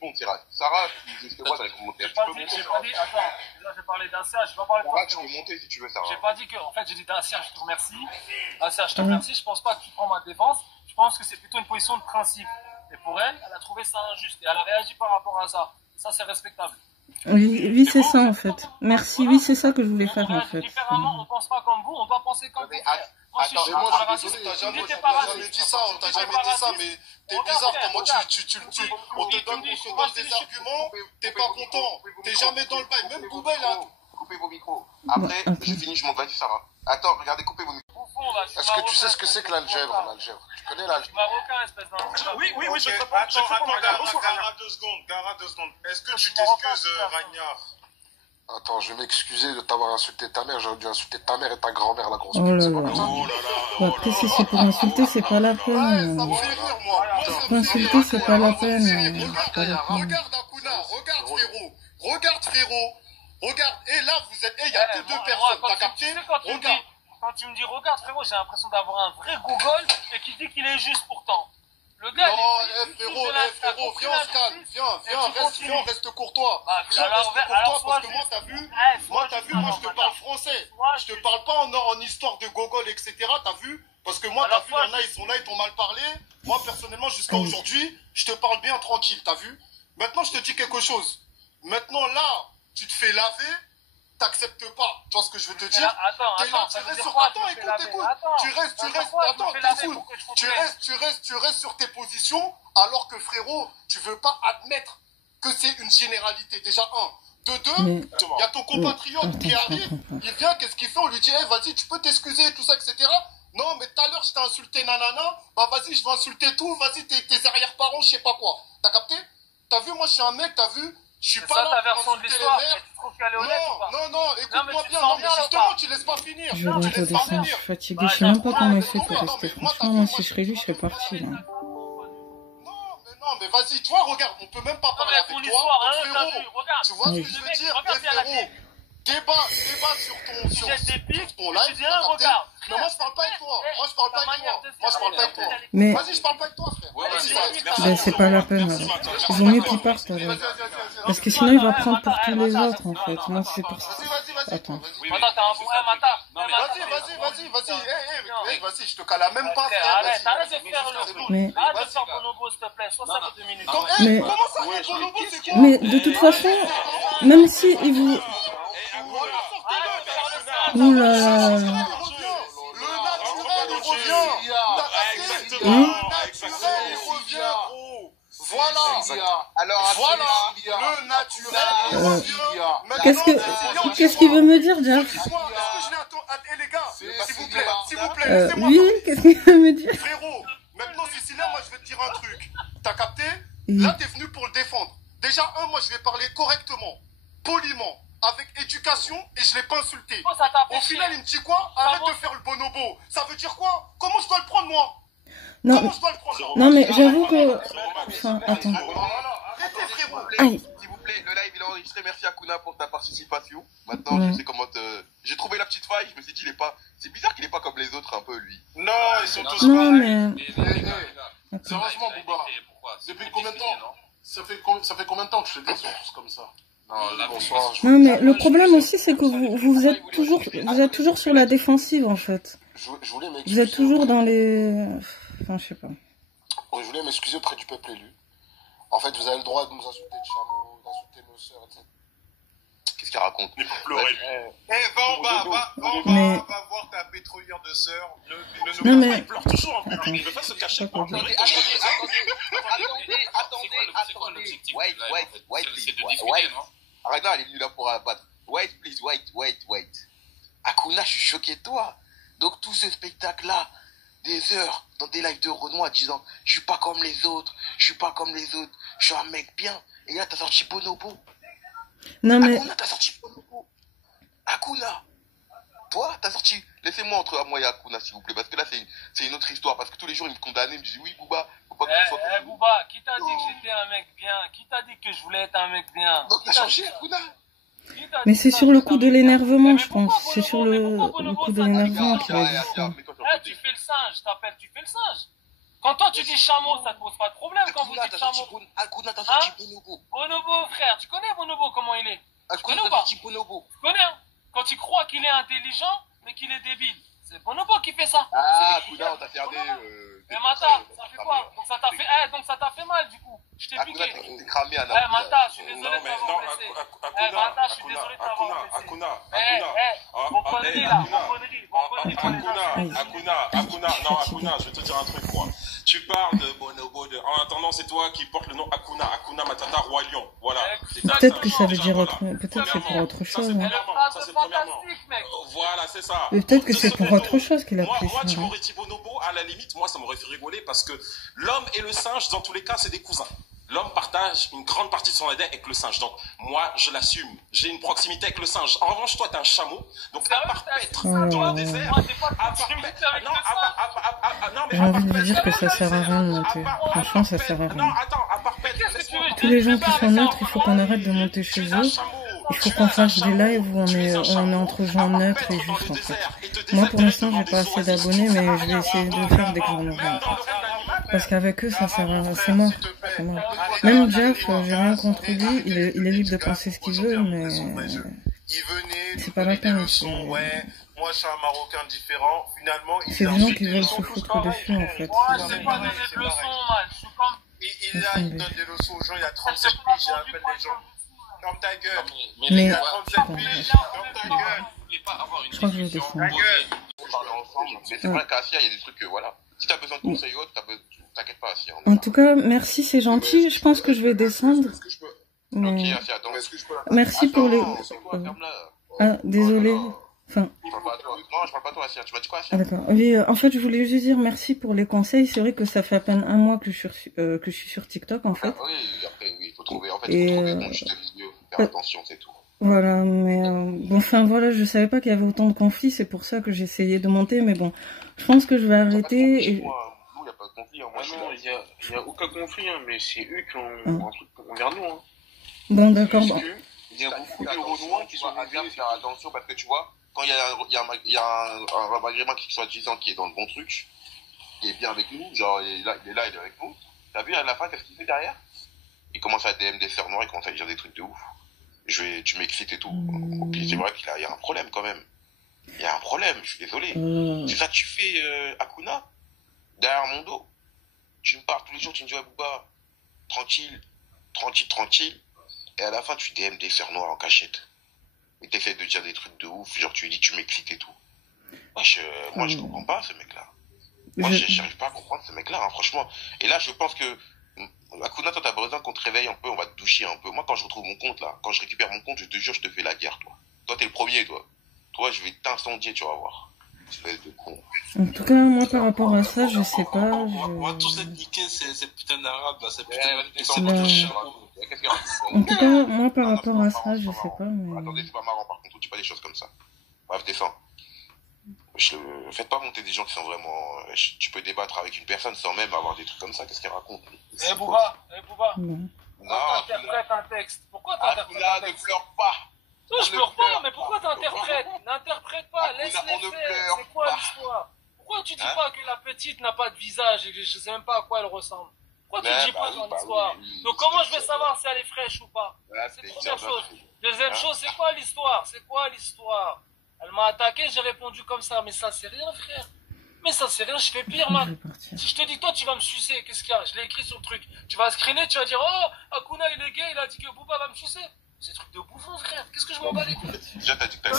Bon tirage. Sarah, je vois dans les commentaires. J'ai pas dit, attends, là, j'ai parlé d'Assia, je vais pas parler de Sarah, tu peux monter si tu veux, Sarah. J'ai pas dit que, en fait, j'ai dit d'Assia, je te remercie. Assia, je te remercie. Je pense pas que tu prends ma défense. Je pense que c'est plutôt une position de principe. Et pour elle, elle a trouvé ça injuste et elle a réagi par rapport à ça. Ça, c'est respectable. Oui, c'est ça en fait. Merci, oui, c'est ça que je voulais faire en fait. Différemment, on pense pas comme vous, on doit penser comme vous. Moi, je suis désolé, t'as jamais dit ça, mais t'es bizarre, comment on te donne des arguments, t'es pas content, t'es jamais dans le bail, même Bouba il a... Coupez vos micros. Après, je finis, je monte, vas-y, Sarah. Attends, regardez, coupez vos micros. Est-ce que tu sais ce que c'est que l'algèbre? Tu connais l'algèbre? Marocain, espèce d'un... Oui, je sais pas. Gara, 2 secondes. Est-ce que tu t'excuses, Ragnar? Attends, je vais m'excuser de t'avoir insulté ta mère. J'aurais dû insulter ta mère et ta grand-mère, la grosse pute. Oh là là. Bon, après, si c'est pour insulter, c'est pas la peine. Pour insulter, c'est pas la peine. C'est pas la peine. Regarde Akuna, regarde frérot. Regarde frérot. Regarde. Et là, vous êtes. Et il y a que deux personnes. T'as capté? Regarde. Quand tu me dis regarde frérot, j'ai l'impression d'avoir un vrai gogol et qui dit qu'il est juste pourtant. Le gars, non, frérot, viens, on se calme. Viens, reste courtois. Viens, reste courtois parce que moi, t'as vu, moi, je te parle français. Je te parle pas en histoire de gogol, etc. T'as vu? Parce que moi, t'as vu, il y en a, ils sont là, ils t'ont mal parlé. Moi, personnellement, jusqu'à aujourd'hui, je te parle bien tranquille, t'as vu? Maintenant, je te dis quelque chose. Maintenant, là, tu te fais laver. T'acceptes pas, tu vois ce que je veux te dire? Tu restes sur tes positions, alors que frérot, tu veux pas admettre que c'est une généralité. Déjà, un. De deux, il y a ton compatriote qui arrive, il vient, qu'est-ce qu'il fait? On lui dit, hey, vas-y, tu peux t'excuser, tout ça, etc. Non, mais tout à l'heure, je t'ai insulté, nanana, bah vas-y, je vais insulter tout, vas-y, tes arrière-parents, je sais pas quoi. T'as capté? T'as vu, moi, je suis un mec, t'as vu? Je suis pas là pour insulter les mères. Non, écoute-moi bien. Non, mais justement, tu laisses pas finir. Je vais redescendre, je suis fatiguée. Je sais même pas comment il fait pour rester. Franchement, moi, si je serais lui, je serais parti, là. Non, mais vas-y, tu vois, regarde, on peut même pas parler avec toi. Frérot, tu vois ce que je veux dire? Frérot, débat sur ton live. Mais moi, je parle pas avec toi. Mais... Vas-y, je parle pas avec toi, frère. Ben, c'est pas la peine, alors. Il vaut mieux qu'il parte, alors. Parce que sinon, il va prendre pour tous les autres, en fait. Moi, c'est pour ça. Attends. Vas-y, je te cale même pas, frère. Arrête de faire le Mais... Arrête de faire Bonobo, s'il te plaît. Sois ça pour 2 minutes. Mais... Comment ça, Bonobo, c'est quoi? Mais de toute façon, même si il vous... Ouh là là. Le naturel. Qu'est-ce qu'il veut me dire, Jeff? Les gars, s'il vous plaît, oui, qu'est-ce qu'il veut me dire? Frérot, maintenant, Cécilia, moi, je vais te dire un truc. T'as capté? Là, t'es venu pour le défendre. Déjà, moi, je vais parler correctement, poliment, avec éducation, et je l'ai pas insulté. Au final, il me dit quoi? Arrête de faire le bonobo. Ça veut dire quoi? Comment je dois le prendre, moi? Non, Comment je dois le prendre? non mais j'avoue que... Enfin, attends. Arrêtez, frérot. S'il vous plaît, le live il est enregistré. Merci Akuna pour ta participation. Maintenant, je sais comment te... J'ai trouvé la petite faille. Je me suis dit, il est pas... C'est bizarre qu'il est pas comme les autres, un peu, lui. Non, ils sont tous non, mais... Sérieusement, Bouba. Depuis combien de temps? Ça fait combien de temps que je te dis, ils sont tous comme ça? Non, mais le problème aussi, c'est que vous êtes toujours sur la défensive, en fait. Vous êtes toujours dans les... Enfin, je sais pas. Je voulais m'excuser auprès du peuple élu. En fait, vous avez le droit de nous insulter de chameaux, d'insulter nos sœurs, etc. Qu'est-ce qu'il raconte? Mais pour pleurer. Va en bas, va voir ta pétrolière de sœur. Non, mais... Il pleure toujours en public, il ne veut pas se cacher pour pleurer. Attendez. Wait. Arrête, elle est venue là pour abattre. Wait, please, wait. Akuna, je suis choqué de toi. Donc tout ce spectacle-là, des heures dans des lives de Renoir disant je suis pas comme les autres, je suis un mec bien. Et là, t'as sorti Bonobo. Non mais... Akuna, t'as sorti Bonobo. Akuna, toi, t'as sorti... Laissez-moi entre moi et Akuna, s'il vous plaît, parce que là, c'est une autre histoire. Parce que tous les jours, ils me condamnaient, ils me disaient oui, Bouba, faut pas que tu sois... Bouba, qui t'a dit que j'étais un mec bien? Qui t'a dit que je voulais être un mec bien? Donc t'as changé, Akuna. Mais c'est sur le coup de l'énervement, je pense. C'est sur le coup de l'énervement qu'il a dit ça. Tu fais le singe, tu fais le singe. Quand toi tu dis chameau, ça te pose pas de problème quand vous dites chameau. Akuna, t'as sorti Bonobo. Bonobo, frère, tu connais Bonobo, comment il est? Tu connais ou pas? Tu connais, hein? Quand il croit qu'il est intelligent, mais qu'il est débile. C'est Bonobo qui fait ça. Ah, Akuna, on t'a regardé... Mais Mata, ça fait quoi? Donc ça t'a fait mal, du coup. Je t'ai piqué. T'es cramé à Mata, je suis désolé de t'avoir blessé. Mata, je suis désolé de t'avoir blessé. Akuna, je vais te dire un truc, moi. Tu parles de Bonobo, en attendant, c'est toi qui portes le nom Akuna Matata, Roi Lion. Voilà. Peut-être que ça veut dire autre... Peut-être que c'est pour autre chose. Hein. Ça, c'est premièrement. Voilà, c'est ça. Peut-être que c'est pour autre chose qu'il a pris ça. Moi, tu m'aurais dit Bonobo, à la limite, moi, ça m'aurait fait rigoler parce que l'homme et le singe, dans tous les cas, c'est des cousins. l'homme partage une grande partie de son ADN avec le singe. Donc, moi, je l'assume. J'ai une proximité avec le singe. En revanche, toi, t'es un chameau. Donc, à part paître dans le désert, j'ai envie de lui dire que ça sert à rien de monter. Franchement, ça sert à rien. Tous les gens qui sont neutres, il faut qu'on arrête de monter chez eux. Il faut qu'on fasse des lives où on est entre gens neutres et justes, en fait. Moi, pour l'instant, j'ai pas assez d'abonnés, mais je vais essayer de le faire dès que j'en aurai. Parce qu'avec eux, ça sert à rien. C'est mort. C'est mort. Même Jeff, j'ai rien contre lui. Il est libre de penser ce qu'il veut, mais c'est pas la peine. Ouais, moi je suis un Marocain différent. Finalement, c'est des gens qui veulent se foutre dessus, en fait. Moi, c'est pas donner de leçons, man. Je suis comme... Il donne des leçons aux gens, il y a 37 piges, j'appelle les gens. Ferme ta gueule. Mais... il y a 37 piges, ferme ta gueule. Je crois que je vais descendre. Mais c'est vrai qu'à Asia, il y a des trucs que voilà. Si t'as besoin de conseils ou autre, t'inquiète pas, Asia. En tout cas, merci, c'est gentil. Je pense que je vais descendre. Mais... Merci pour les... Ah, désolé. Enfin... Non, je parle pas à toi, Asia. Tu m'as dit quoi, Asia? Ah, d'accord. Oui, en fait, je voulais juste dire merci pour les conseils. C'est vrai que ça fait à peine un mois que je suis sur TikTok, en fait. Oui, après, oui, il faut trouver, en fait, il faut trouver ton juste milieu, faire attention, c'est tout. Voilà, mais bon, enfin voilà, je savais pas qu'il y avait autant de conflits, c'est pour ça que j'essayais de monter, mais bon, je pense que je vais arrêter. Il n'y a pas de conflit, hein. Moi, non, il n'y a aucun conflit, hein, mais c'est eux qui ont un truc envers nous. Hein. Bon, d'accord. Bon. Il y a beaucoup de Renois qui sont arrivés faire attention parce que tu vois, quand il y a un maghrébin qui soit disant qui est dans le bon truc, qui est bien avec nous, genre il est là, il est avec nous. T'as vu à la fin qu'est-ce qu'il fait derrière? Il commence à DM des fers noirs, il commence à dire des trucs de ouf. Tu m'excites et tout. Ok, c'est vrai qu'il y a un problème quand même. Il y a un problème, je suis désolé. C'est ça que tu fais, Akuna, derrière mon dos. Tu me parles tous les jours, tu me dis, ouais, Bouba, tranquille. Et à la fin, tu DM des fers noirs en cachette. Et t'essaies de dire des trucs de ouf, genre tu lui dis, tu m'excites et tout. Moi, je comprends pas ce mec-là. Moi, j'arrive pas à comprendre ce mec-là, hein, franchement. Et là, je pense que Akuna, toi, t'as besoin qu'on te réveille un peu, on va te doucher un peu. Moi, quand je retrouve mon compte, là, quand je récupère mon compte, je te jure, je te fais la guerre, toi. Toi, t'es le premier, toi. Toi, je vais t'incendier, tu vas voir. Espèce de con. En tout cas, moi, par rapport à ça, je sais pas. On va tous être niqués, ces putains d'arabes, là, ces putains de... En tout cas, moi, par rapport à ça, je sais pas, mais... Attendez, c'est pas marrant, par contre, on dit pas des choses comme ça. Bref, descends. Faites pas monter des gens qui sont vraiment... Tu peux débattre avec une personne sans même avoir des trucs comme ça, qu'est-ce qu'elle raconte? Bouba. Non. Pourquoi t'interprètes un texte? Pourquoi t'interprètes un texte? Ne pleure pas. Non, je pleure pas, mais pourquoi t'interprètes? N'interprète pas, laisse-les faire. C'est quoi l'histoire? Pourquoi tu dis pas que la petite n'a pas de visage et que je sais même pas à quoi elle ressemble? Pourquoi tu dis pas dans l'histoire? Donc comment je vais savoir si elle est fraîche ou pas? C'est la première chose. Deuxième chose, c'est quoi l'histoire? Elle m'a attaqué, j'ai répondu comme ça, mais ça c'est rien, frère. Mais ça c'est rien, je fais pire, man. Si je te dis, toi tu vas me sucer, qu'est-ce qu'il y a? Je l'ai écrit sur le truc. Tu vas screener, tu vas dire, oh, Akuna il est gay, il a dit que Bouba va me sucer. C'est truc de bouffon, frère. Qu'est-ce que je m'en bats les couilles? Déjà, t'as dit que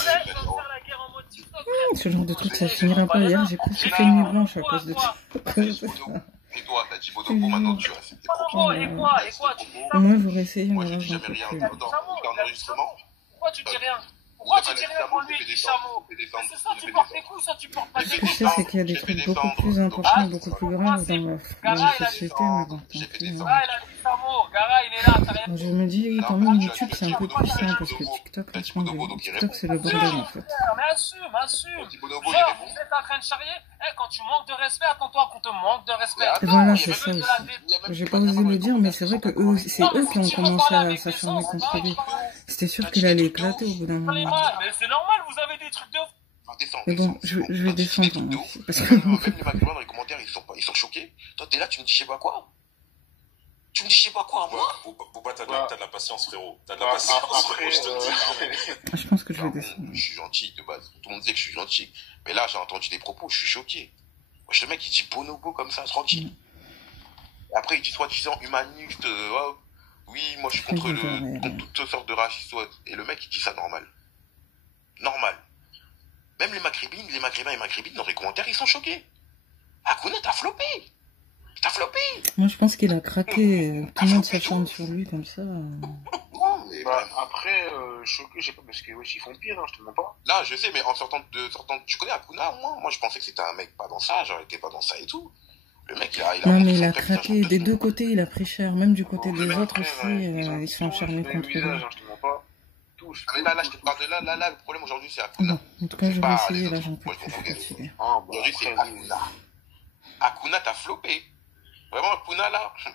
Ce genre de truc, ça finira pas. Hier, j'ai presque fait une nuit blanche à cause de ça. Et toi, t'as dit Bonobo, maintenant tu restes. Et quoi? Au moins, vous réessayez, mais là, j'en peux plus. Pourquoi tu dis rien? Pourquoi tu dis rien pour lui, il dit chameau? C'est ça, tu portes tes couilles, ça tu portes pas tes couilles. Je sais, c'est qu'il y a des trucs beaucoup plus importants, beaucoup plus graves dans la société, mais bon, je me dis, quand même, YouTube, c'est un peu plus simple, parce que TikTok, TikTok, c'est le bordel, en fait. Mais assume. Genre, vous êtes en train de charrier, quand tu manques de respect, attends-toi qu'on te manque de respect. Voilà, c'est ça aussi. J'ai pas osé le dire, mais c'est vrai que c'est eux qui ont commencé à s'acharner contre lui. C'était sûr qu'il allait éclater au bout d'un moment. Mais c'est normal, vous avez des trucs de... Mais bon, je vais descendre, parce que... Même les maghrébins dans les commentaires, ils sont choqués. Toi, t'es là, tu me dis je sais pas quoi. Tu me dis je sais pas quoi, moi. Bouba, t'as de la patience, frérot. T'as de la patience, frérot, je te le dis. Je pense que je vais descendre. Je suis gentil, de base. Tout le monde sait que je suis gentil. Mais là, j'ai entendu des propos, je suis choqué. Moi, le mec, il dit bonobo comme ça, tranquille. Et après, il dit soi-disant humaniste, oui, moi, je suis contre toutes sortes de racistes. Et le mec, il dit ça normal. Normal. Même les maghrébins et maghrébines dans les commentaires, ils sont choqués. Akuna, t'as flopé. Moi, je pense qu'il a craqué. Tout le monde s'acharne sur lui comme ça. Après, choqué, je sais pas, parce que ils font pire, hein, je te mens pas. Là, je sais, mais en sortant, tu connais Akuna, moi, je pensais que c'était un mec pas dans ça, genre, il était pas dans ça et tout. Le mec, il a Non, montré mais il son a prépuce. craqué. Des deux côtés, il a pris cher. Même du côté des autres aussi, ils sont acharnés contre lui. Mais là, je te parle de là, le problème aujourd'hui, c'est Akuna. Bon, en tout cas, je vais essayer, là, j'en peux plus, je suis fatigué. Aujourd'hui, c'est Akuna. Akuna, t'as floppé. Vraiment, Akuna, là. En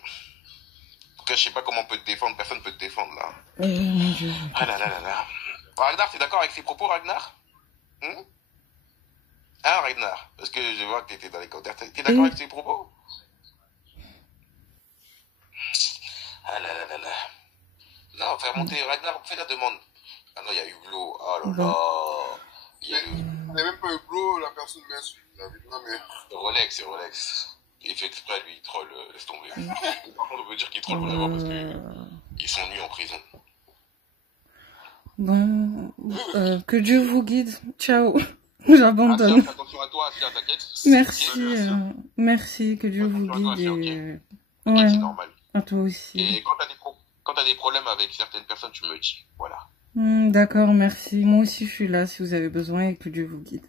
tout cas, je sais pas comment on peut te défendre. Personne peut te défendre, là. Mon Dieu. Ah là là là là. Ragnar, t'es d'accord avec ses propos, Ragnar? Hein, Ragnar? Parce que je vois que t'étais dans les commentaires. T'es d'accord avec ses propos? Ah là là là là. Non, faire monter Ragnar, fais la demande. Ah non, il y a Hublot. Oh là là. Il y a même pas Hublot, la personne m'insulte. Non, mais. Rolex, c'est Rolex. Il fait exprès, lui, il troll, laisse tomber. Par contre, on peut dire qu'il troll vraiment parce qu'ils sont nus en prison. Bon, que Dieu vous guide. Ciao. J'abandonne. Attention à toi, Asia, t'inquiète. Merci, merci, que Dieu vous guide. Et... Ouais, c'est normal. à toi aussi. Et quand t'as des problèmes avec certaines personnes, tu me dis. Voilà. D'accord, merci. Moi aussi, je suis là si vous avez besoin et que Dieu vous guide.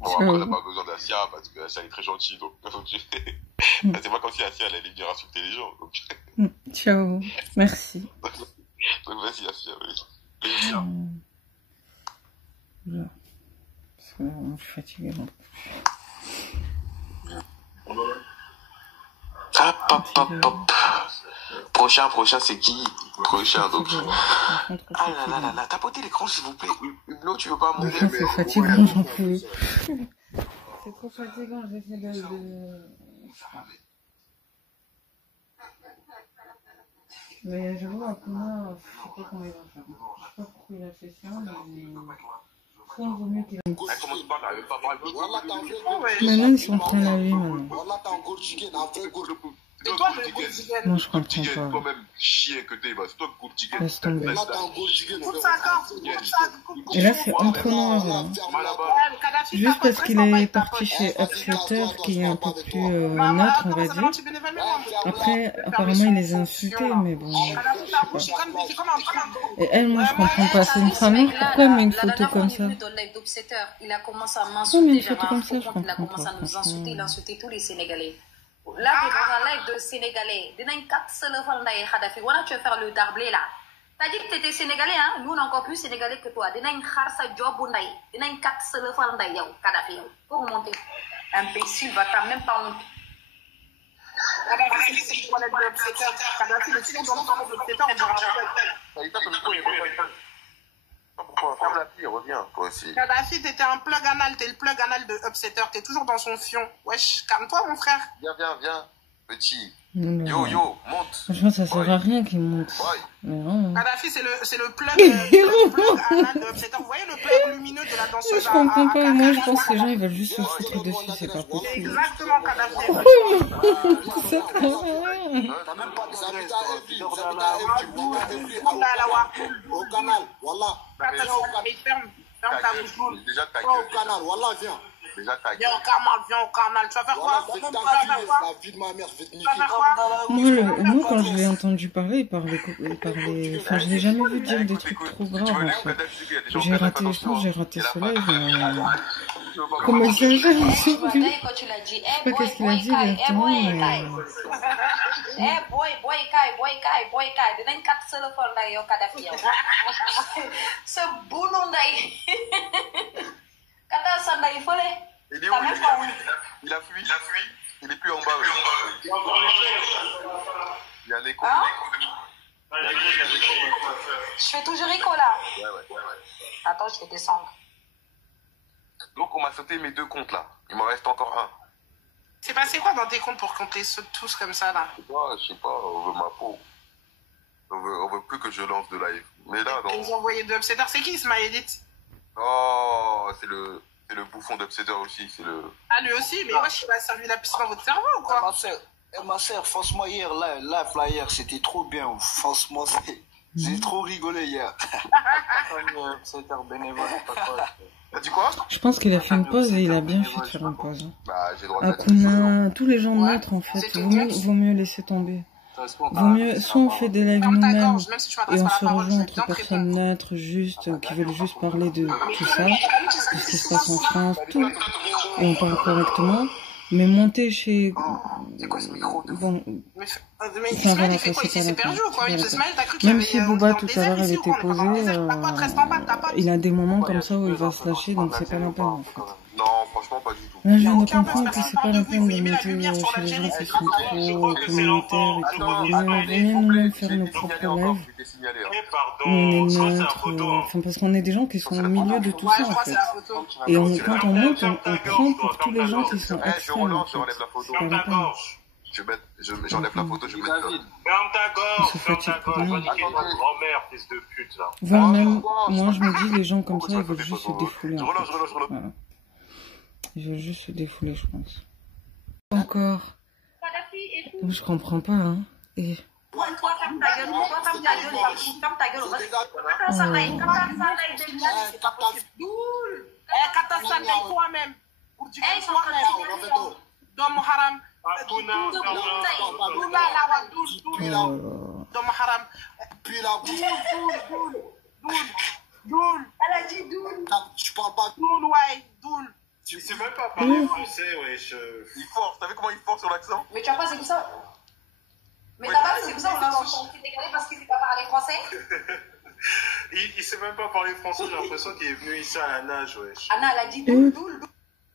Bon, après, on n'a pas besoin d'Asia parce que Asia est très gentille. Donc, c'est pas comme si Asia allait venir insulter les gens. Donc... Ciao. Merci. Donc, vas-y, Asia, oui. Voilà. Parce que je suis fatiguée. Prochain, c'est qui? Prochain, donc. Ah là là là là, tapotez l'écran s'il vous plaît. Hublot, tu veux pas monter? C'est fatigant, j'en peux plus. C'est trop fatigant, j'essaie de... Mais je vois Akuna, je sais pas comment il va faire. Je sais pas pourquoi il a fait ça, mais... Il vaut mieux qu'il... Maintenant, ils sont plein la vie, maintenant. C'est toi le Gourdigan. Non, je comprends pas. Toi-même, chien que t'es, c'est toi le Gourdigan. Laisse tomber. Et là, c'est entraînant, là. Juste parce qu'il est parti chez Upslutter, qui est un peu plus neutre, on va dire. Après, apparemment, il les a insultés, mais bon, je sais pas. Et elle, moi, je comprends pas. C'est une femme, pourquoi elle met une photo comme ça? Il a commencé à Pourquoi elle met une m'insulter, photo comme ça? Je il a comprends commencé pas. à nous insulter, il a insulté tous les Sénégalais. Là, t'es dans un live de Sénégalais. Dinañ kat selefal nday Khadafi. Voilà, tu vas faire le darblé là. T'as dit que t'étais Sénégalais, hein? Nous, on est encore plus Sénégalais que toi. Dinañ xar sa job nday. Dinañ kat selefal nday yow, Khadafi yow. Faut remonter. Imbécile, va t'as même pas honte. Kadhafi, c'est quoi l'aide de l'obséteur? Kadhafi, le film dans le temps de l'obséteur, on dira. Pourquoi? Ferme la fille, reviens, toi aussi. Kadhafi, t'étais un plug anal, t'es le plug anal de Upsetter, t'es toujours dans son fion. Wesh, calme-toi, mon frère. Viens, petit. Non, Yo, monte. Franchement, ça sert à rien qu'il monte. Mais non. Kadhafi, c'est le plug anal de Upsetter. Vous voyez le plug lumineux de la danseuse? Je comprends pas. Moi, je pense que les gens, ils veulent juste se foutre dessus. C'est pas possible. Exactement, Kadhafi. Ça sert à rien. T'as même pas des habits à Evry. Des habits à Evry. Au canal, voilà. Ferme ta bouche. Déjà, ta Au canal, voilà, viens. Déjà, ta Viens au canal, tu vas faire quoi? La vie de ma mère, je vais te niquer. Moi, quand je l'ai entendu parler, il parlait... Enfin, je l'ai jamais vu dire des trucs trop graves, en fait. J'ai raté, je pense que j'ai raté ce live, mais... Comment il s'est fait? Je sais pas qu'est-ce qu'il a dit exactement, mais... boy, dinañ kat selefal nday yow, Kadhafi yow. Ce boulot nday. Kata sa nday fële. Il est où? Il a fui. Il est plus en bas. Il y a l'écho. Je fais toujours écho là. Ouais. Attends, je vais descendre. Donc on m'a sauté mes 2 comptes là. Il m'en reste encore un. C'est passé quoi dans tes comptes pour qu'on te les saute tous comme ça là? Je sais pas, on veut ma peau. On veut plus que je lance de live. Mais là, Ils ont envoyé de Upsetter. C'est qui Ismaël Edith? Oh, c'est le bouffon d'Upsetter aussi. Ah, lui aussi? Mais moi, je vais servir la piste dans votre cerveau ou quoi? Ma sœur, franchement, hier, hier, c'était trop bien. Franchement, j'ai trop rigolé hier. T'as dit quoi? Je pense qu'il a fait une pause et il a bien fait de faire une pause. Bah, j'ai le droit de Akuna, tous les gens neutres, en fait, vaut mieux laisser tomber. Vaut mieux, soit on fait des lives nous-mêmes et on se rejoint entre personnes neutres, juste, qui veulent juste parler de tout ça, de ce qui se passe en France, tout, et on parle correctement. Mais monter chez... C'est quoi ce micro de Bon... Mais Enfin, Ismaël, voilà, il fait ça, quoi c'est ici? pas C'est perdu ou quoi? voilà. Ismaël, t'as cru qu'il y Même avait si Booba tout à l'heure il était posé, il a des moments comme ça où il va se lâcher, donc c'est pas la peine en fait. Non, franchement, pas du tout. Là, je viens de comprendre que c'est pas la peine de monter chez les gens qui sont trop communautaires et tout. Venez nous faire nos propres lives. On est neutre, enfin, parce qu'on est des gens qui sont au milieu de tout ça en fait. Et quand on monte, on prend pour tous les gens qui sont extrêmes en fait. C'est pas la peine. J'enlève la photo, je mets Ferme ta gorge, ferme ta gorge. Grand-mère, fils de pute, là. Voire même, moi je me dis, les gens comme ça, ils veulent juste se défouler. En fait. Voilà. Ils veulent juste se défouler, je pense. Encore. Moi, je comprends pas, hein. Et... Toi, ferme ta gueule, ferme ta gueule. C'est pas possible. toi-même. Pour dire toi-même. Dom haram. Dom haram. Puis la Doul. Elle a dit Doul. Je parle pas Doul, ouais, Doul. Tu sais même pas parler français, wesh. Il force, t'as vu comment il force sur l'accent? Mais tu vois pas, c'est comme ça. Mais t'as pas, c'est comme ça, on l'a entendu sénégalais parce qu'il sait pas parler français. Il sait même pas parler français, j'ai l'impression qu'il est venu ici à la nage, wesh. Anna, elle a dit Doul.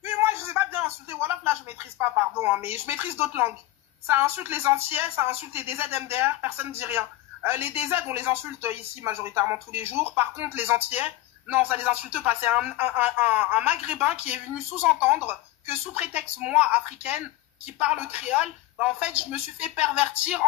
Oui, moi je sais pas bien insulter Wolof, là je maîtrise pas, pardon, hein, mais je maîtrise d'autres langues. Ça insulte les Antillais, ça insulte les DZ MDR, personne ne dit rien. Les DZ, on les insulte ici majoritairement tous les jours. Par contre, les Antillais, non, ça les insulte pas. C'est un Maghrébin qui est venu sous-entendre que sous prétexte, moi, africaine, qui parle créole, bah, en fait, je me suis fait pervertir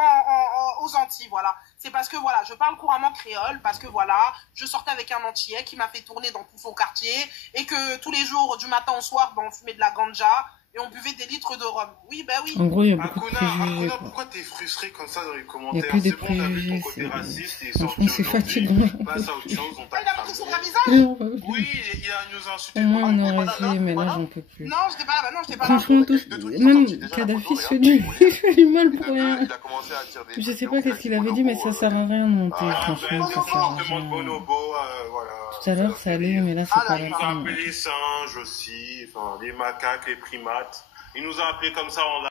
aux Antilles, voilà. C'est parce que, voilà, je parle couramment créole, parce que, voilà, je sortais avec un Antillais qui m'a fait tourner dans tout son quartier, et que tous les jours, du matin au soir, bah, on fumait de la ganja, et on buvait des litres de rhum. Oui, bah oui. En gros, il y a beaucoup de préjugés. Akuna, pourquoi t'es frustré comme ça dans les Il commentaires? n'y a plus des C'est bon, on a vu préjugés. ton côté raciste et Franchement, c'est fatigant. passe à autre chose, on t'a Il a pris sur la visage. Oui, il a nous insulté. Au moins, on aurait fait, mais là, j'en peux plus. Non, j'étais pas là, bah non, j'étais pas là. Franchement, même Kadhafi se fait du mal pour rien. Je sais pas qu'est-ce qu'il avait dit, mais ça sert à rien de monter. Franchement, ça sert à rien. Tout à l'heure, ça allait, mais là, c'est pas la Il nous a peine. appelé les singes aussi, enfin, les macaques, les primates. Il nous a appelé comme ça, on a